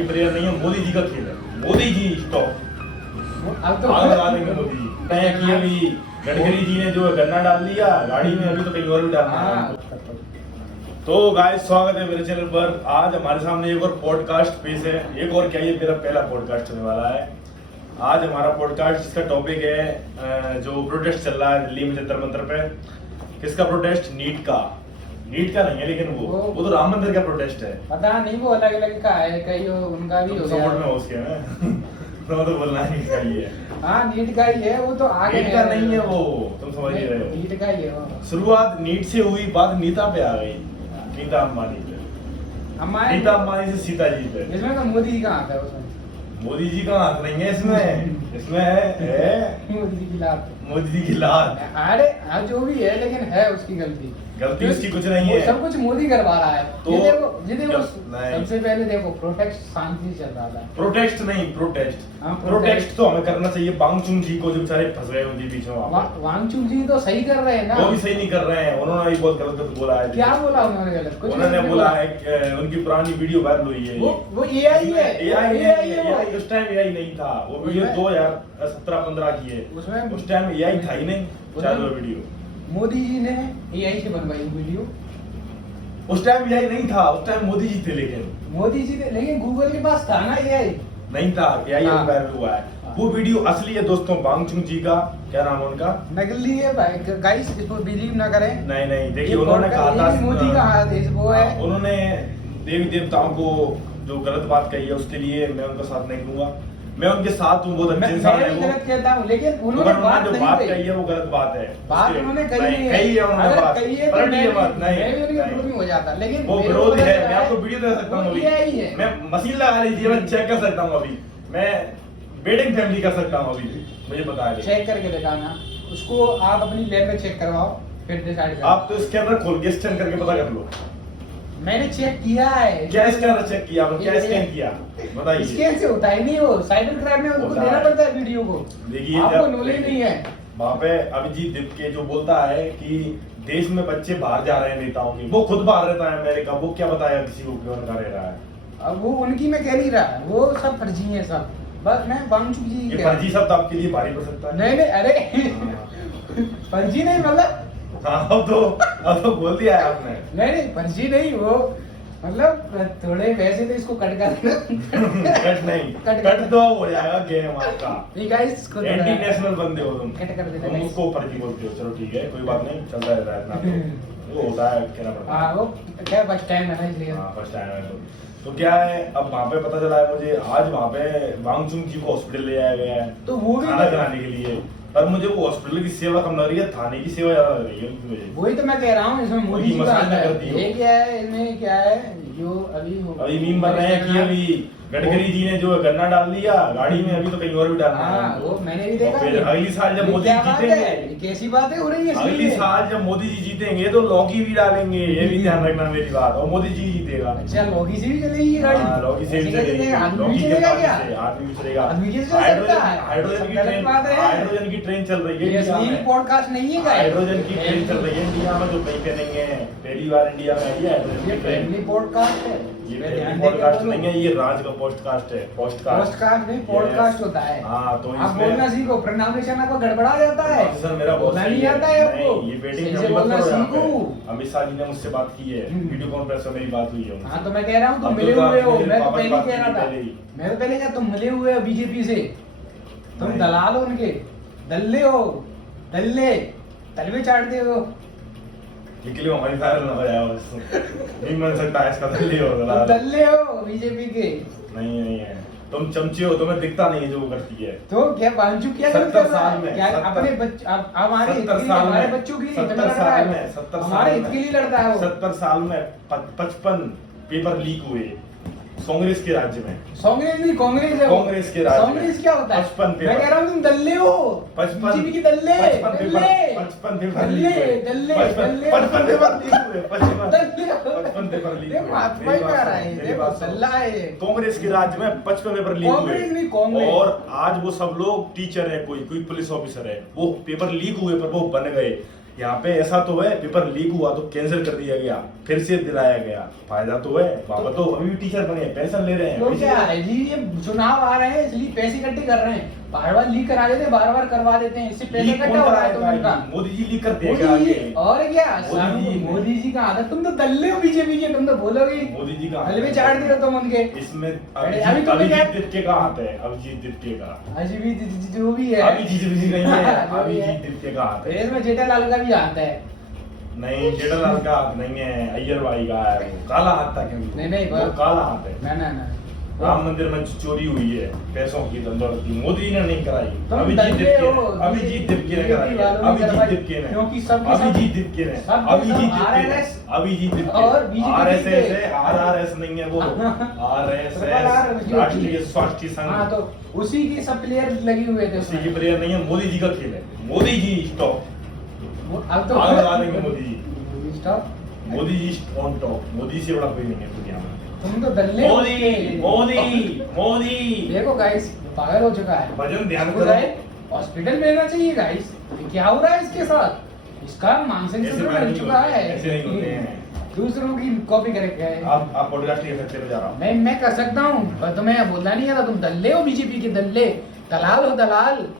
की प्रेयर नहीं है, मोदी जी का खेल है। मोदी जी स्टॉप अब तो आग लगा देंगे मोदी जी। नया कि अभी गडकरी जी ने जो गन्ना डाल दिया गाड़ी में, अभी तो कहीं और भी डालना है। हाँ। तो गाइस स्वागत है मेरे चैनल पर। आज हमारे सामने एक और पॉडकास्ट पेश है। एक और क्या, ये मेरा पहला पॉडकास्ट होने वाला है। आज हमारा पॉडकास्ट जिसका टॉपिक है जो प्रोटेस्ट चल रहा है दिल्ली में जंतर मंतर पे। किसका प्रोटेस्ट? नीट का। नीट का नहीं है लेकिन वो तो राम मंदिर का प्रोटेस्ट है। पता नहीं वो अलग अलग का है, कहीं उनका भी हो गया सपोर्ट में हो उसके ना तो बोलना नहीं का ही है। हाँ नीट का ही है, वो तो आगे नीट का नहीं है वो, तुम समझ ही रहे हो। नीट का ही है वो। शुरुआत नीट से हुई, बात नीता पे आ गई। नीता अंबानी पे, हमारे नीता अंबानी से सीता जी पे। इसमें तो मोदी जी का हाथ है उसमें। मोदी जी का हाथ नहीं है इसमें। इसमें है मोदी जी की लात। मोदी जी की लात। अरे हाँ जो भी है, लेकिन है उसकी गलती। गलती उसकी कुछ नहीं वो है। सब कुछ मोदी करवा रहा है। तो ये देखो नहीं। सबसे पहले देखो प्रोटेस्ट शांति से चल रहा था। प्रोटेस्ट नहीं, प्रोटेस्ट। हाँ, प्रोटेस्ट तो हमें करना चाहिए। बांगचुंग जी को जो बेचारे फंस गए उनके बीच में वहाँ पे। वांगचुक जी तो सही कर रहे हैं ना। वो भी सही नहीं कर रहे हैं। उन्होंने भी बहुत गलत गलत बोला है। क्या बोला उन्होंने गलत? कुछ उन्होंने नहीं बोला है कि उनकी पुरानी वीडियो वायरल हुई है। वो एआई है। एआई उस टाइम एआई नहीं था। वो वीडियो 2017-15 की है। उसमें उस टाइम एआई था ही नहीं चालू वीडियो। मोदी जी ने एआई से बनवाई वीडियो। उस टाइम एआई नहीं था, उस टाइम मोदी जी थे। लेकिन मोदी जी ने, लेकिन गूगल के पास था ना एआई। नहीं था, एआई हाँ। वायरल हुआ है। वो वीडियो असली है दोस्तों। बांगचुंग जी का क्या नाम है उनका? नकली है भाई, गाइस इसको बिलीव ना करें। नहीं देखिए, ये उन्होंने कहा था मोदी का हाथ है, वो है। उन्होंने देवी देवताओं को जो गलत बात कही है उसके लिए मैं उनका साथ नहीं दूंगा। मैं उनके साथ हूँ, बहुत अच्छे इंसान है मैं वो। गलत कहता हूँ, लेकिन उन्होंने बात जो नहीं बात कही। कही है वो गलत बात है। बात उन्होंने कही नहीं है। कही है उन्होंने अगर बात। कही है तो पलटी मैं है बात। नहीं मैं भी उनके विरोध में हो जाता, लेकिन वो मेरे को विरोध पता है। चला मैं आपको वीडियो दे सकता हूँ वो अभी। एआई है। मैं मशीन लगा लीजिए, मैं चेक कर सकता हूँ अभी। मैं वेडिंग फैमिली कर सकता हूँ अभी। मुझे पता है। चेक करके दिखाना उसको, आप अपनी लैब में चेक करवाओ फिर डिसाइड करो। आप तो स्कैनर खोल के स्कैन करके पता कर लो। मैंने चेक किया है। क्या स्कैनर चेक किया आपने? क्या स्कैन किया बताइए। स्कैन से होता ही नहीं, वो साइबर क्राइम में उनको होता देना है। पड़ता है वीडियो को। देखिए आपको नॉलेज नहीं है। वहाँ पे अभिजीत दिप के जो बोलता है कि देश में बच्चे बाहर जा रहे हैं नेताओं के, वो खुद बाहर रहता है अमेरिका। वो क्या बताया किसी को क्यों उनका रह रहा है? अब वो उनकी मैं कह नहीं रहा, वो सब फर्जी है सब। बस मैं वांगचुक जी ये फर्जी शब्द आपके लिए भारी पड़ सकता है। नहीं अरे फर्जी नहीं, मतलब हाँ, अब तो बोल दिया है आपने। नहीं फर्जी नहीं, वो मतलब थोड़े वैसे तो इसको कट कर कट नहीं, कट तो हो जाएगा गेम आपका। ठीक है, इसको एंटी नेशनल बंदे हो तुम। कट कर देना तुम guys। उसको फर्जी बोलते हो। चलो ठीक है, कोई बात नहीं, चलता रहता है इतना। वो होता है, कहना पड़ता है। हाँ वो क्या फर्स्ट टाइम है ना, इसलिए। हाँ फर्स्ट टाइम है तो क्या है। अब वहाँ पे पता चला है मुझे, आज वहाँ पे वांगचुंग जी को हॉस्पिटल ले आया गया है तो वो भी खाना खिलाने के लिए। पर मुझे वो हॉस्पिटल की सेवा कम लग रही है, थाने की सेवा ज्यादा लग रही है मुझे। वही तो मैं कह रहा हूँ, इसमें मोदी जी का मसाला हाथ है। कर दियो। ये क्या है, इनमें क्या है जो अभी मीम बन रहे हैं कि अभी गडकरी जी ने जो गन्ना डाल दिया गाड़ी में, अभी तो कहीं और भी डालना है। हाँ वो मैंने भी देखा। फिर अगली साल जब ये मोदी क्या बात है? जीतेंगे, ये कैसी बातें हो रही है अगली साल जब मोदी जी जीतेंगे तो लौकी भी डालेंगे। ये भी ध्यान रखना मेरी बात। और मोदी जी जीतेगा। अच्छा लौकी से भी चलेगी ये गाड़ी? हाँ, लौकी से भी ऐसे कैसे चलेगी। चलेगा? आदमी लौकी भी के चलेगा पानी क्या? से आदमी भी चलेगा। आदमी कैसे चल सकता है? हाइड्रोजन की गलत ट्रेन, बात है। हाइड्रोजन की ट्रेन चल रही है ये इंडिया असली में। पॉडकास्ट नहीं है गाइस। हाइड्रोजन की ट्रेन चल रही है इंडिया में, जो कहीं पे नहीं है। पहली बार इंडिया में आई है हाइड्रोजन ये की ट्रेन। फैमिली पॉडकास्ट है। ये मैं फैमिली ध्यान दे के पॉडकास्ट बोलूं। नहीं है, ये राज का पॉडकास्ट है। पॉडकास्ट नहीं, पॉडकास्ट होता है। हाँ तो आप इसमें बोलना सीखो, प्रोनाउंसिएशन आपको गड़बड़ा जाता है। सर मेरा बहुत बोलना सही नहीं आता है आपको। नहीं, ये वेटिंग सही में से मत बोलना करो यहाँ सीखो। पे। अमित शाह जी ने मुझसे बात की है, वीडियो कॉन्फ्रेंस में मेरी बात हुई है उनसे। हाँ तो मैं कह रहा हूँ तुम अब्दुल मिले हुए हो। कलाम जी मैं तो पापा पहले की बात ही कह रहा की था। पहले ही। मैं तो पहले क्या, तुम मिले हुए हो बीजेपी से। तुम नहीं। दलाल हो उनके, दल्ले हो, दल्ले तलवे चाटते हो। ये के लिए हमारी फायर ना हो जाए बस। नहीं बन सकता है इसका दल्ले हो तुम दलाल। दल्ले हो बीजेपी के। नहीं है, तुम चमचे हो, तुम्हें दिखता नहीं है जो वो करती है। तो क्या बांचू क्या 70 साल में, क्या 70 अपने बच्चे अब हमारे हित 70 के लिए, साल हमारे में, बच्चों के लिए 70 इतना लड़ रहा साल है में, वो। 70 हमारे साल हित में, के लिए लड़ता है वो। 70 साल में 55 पेपर लीक हुए कांग्रेस के राज्य में। कांग्रेस नहीं, कांग्रेस है वो। कांग्रेस के राज्य में। कांग्रेस क्या होता है? 55 पेपर। मैं कह रहा हूँ तुम दल्ले हो। 55 बीजेपी के दल्ले, 55 पेपर, दल्ले, 55 पेपर दल्ले, लीक हुए। दल्ले, 55 दल्ले। 55 पेपर लीक हुए। 55 दल्ले। 55 पेपर लीक देखो हुए। हाथ मेरी पाई बात पे आ सुनो, रहा है, मेरी देखो बात सुनो। दल्ला है ये। कांग्रेस के राज्य में 55 पेपर लीक हुए। कांग्रेस नहीं, कांग्रेस। और आज वो सब लोग टीचर है, कोई कोई पुलिस ऑफिसर है, वो पेपर लीक हुए पर वो बन गए। यहाँ पे ऐसा तो है, पेपर लीक हुआ तो कैंसिल कर दिया गया, फिर से दिलाया गया, फायदा तो है। बाबा तो अभी भी टीचर बने, पेंशन ले रहे हैं। तो पैसे क्या है जी, ये चुनाव आ रहे हैं इसलिए पैसे इकट्ठे कर रहे हैं, बार बार लीक करा देते हैं, बार बार करवा देते हैं, इससे पैसे लीक इकट्ठा कौन हो रहा है। तो कराएगा? उनका मोदी जी लीक कर देगा मोदी जी, आगे। और क्या मोदी जी ने। मोदी जी का आदत, तुम तो दल्ले हो बीजेपी के, तुम तो बोलोगे मोदी जी का हलवे चाट दिए तुम उनके। इसमें अरे अभी तुमने क्या- अभिजीत दिप्के का हाथ है, अभिजीत दिप्के का। अभी भी जो भी है, अभिजीत भी नहीं है, जो भी है। अभिजीत दिप्के का हाथ है। रेस में जेठालाल का भी आता है। नहीं, जेठालाल का हाथ नहीं है, अय्यर भाई का है, वो काला हाथ था क्योंकि नहीं, वो काला हाथ है। ना ना ना, राम मंदिर में चोरी हुई है पैसों की, दंडौलत की, मोदी जी ने नहीं कराई, तुम अभिजीत दल्ले दिप्के हो, ने, अभिजीत दिप्के ने कराई है, वालों ने अभिजीत करवाई, दिप्के ने, क्योंकि सब के सब- अभिजीत दिप्के ने, सब के अभिजीत सब दिप्के ने, RSS अभिजीत दिप्के, और BJP RSS के- है, RRS नहीं है वो, RSS RRS राष्ट्रीय स्वास्थ्य हाँ, संघ, तो उसी के सब प्लेयर लगे हुए थे उसी की उसमें। प्रेयर नहीं है, मोदी जी का खेल है। मोदी जी स्टॉप, अब तो आगे बढ़ा देंगे Modi ji, stop. Modi ji on top, Modi से बड़ा कोई नहीं है दुनिया में। तुम तो दल्ले हो मोदी उसके। मोदी मोदी देखो गाइस, पागल हो चुका है। भजन ध्यान इसको करो। जाए, हॉस्पिटल में लेना चाहिए गाइस। ये क्या हो रहा है इसके साथ? इसका मानसिक ऐसे संतुलन बात मिल नहीं चुका होती, है, ऐसे नहीं होते हैं। दूसरों की कॉपी करके। आप पॉडकास्ट नहीं कर सकते, जा रहा हूँ। मैं कर सकता हूँ, पर तुम्हें बोलना नहीं आता, तुम दल्ले हो, बीजेपी के दल्ले, दलाल हो दलाल।